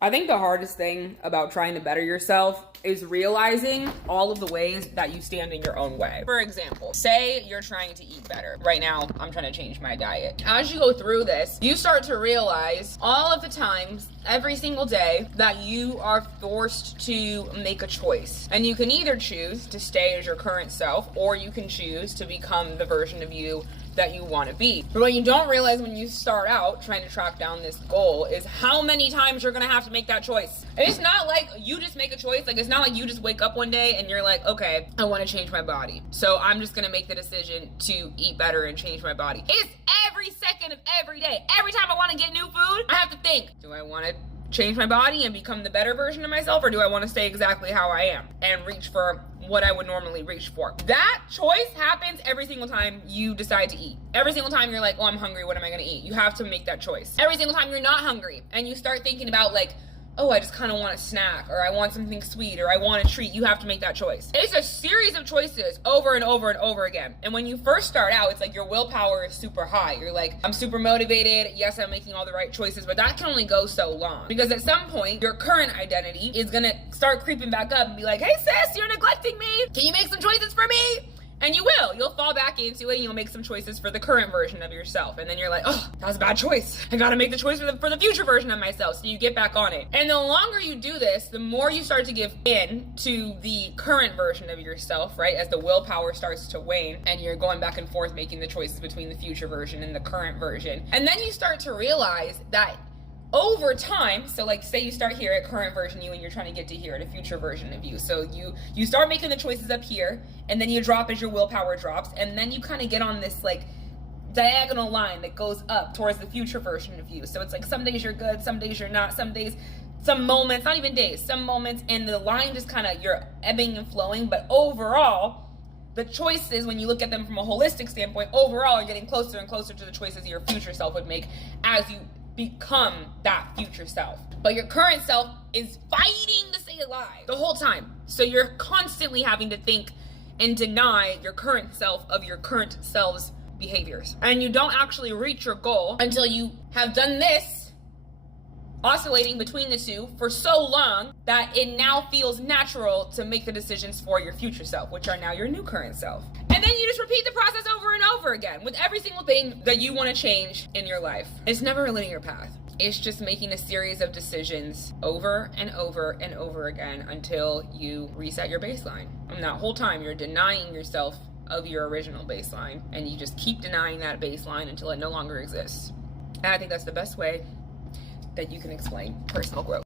I think the hardest thing about trying to better yourself is realizing all of the ways that you stand in your own way. For example, say you're trying to eat better. Right now, I'm trying to change my diet. As you go through this, you start to realize all of the times, every single day, that you are forced to make a choice. And you can either choose to stay as your current self, or you can choose to become the version of you that you want to be. But what you don't realize when you start out trying to track down this goal is how many times you're gonna have to make that choice. And it's not like you just make a choice. Like, it's not like you just wake up one day and you're like, okay, I want to change my body, so I'm just gonna make the decision to eat better and change my body. It's every second of every day. Every time I want to get new food, I have to think, do I want to change my body and become the better version of myself, or do I want to stay exactly how I am and reach for what I would normally reach for? That choice happens every single time you decide to eat. Every single time you're like, oh, I'm hungry, what am I going to eat? You have to make that choice. Every single time you're not hungry and you start thinking about, like, oh, I just kind of want a snack, or I want something sweet, or I want a treat, you have to make that choice. It's a series of choices over and over and over again. And when you first start out, it's like your willpower is super high. You're like, I'm super motivated. Yes, I'm making all the right choices, but that can only go so long. Because at some point, your current identity is gonna start creeping back up and be like, hey sis, you're neglecting me. Can you make some choices for me? And you will. You'll fall back into it and you'll make some choices for the current version of yourself. And then you're like, oh, that was a bad choice. I gotta make the choice for the future version of myself. So you get back on it. And the longer you do this, the more you start to give in to the current version of yourself, right? As the willpower starts to wane and you're going back and forth making the choices between the future version and the current version. And then you start to realize that over time, so like say you start here at current version you and you're trying to get to here at a future version of you. So you start making the choices up here, and then you drop as your willpower drops, and then you kind of get on this like diagonal line that goes up towards the future version of you. So it's like some days you're good, some days you're not, some days, some moments, not even days, some moments, and the line just kind of, you're ebbing and flowing. But overall, the choices, when you look at them from a holistic standpoint, overall are getting closer and closer to the choices your future self would make as you become that future self. But your current self is fighting to stay alive the whole time. So you're constantly having to think and deny your current self of your current self's behaviors. And you don't actually reach your goal until you have done this, oscillating between the two for so long that it now feels natural to make the decisions for your future self, which are now your new current self. And then you just repeat the process over and over again with every single thing that you want to change in your life. It's never a linear path. It's just making a series of decisions over and over and over again until you reset your baseline. And that whole time you're denying yourself of your original baseline, and you just keep denying that baseline until it no longer exists. And I think that's the best way that you can explain personal growth.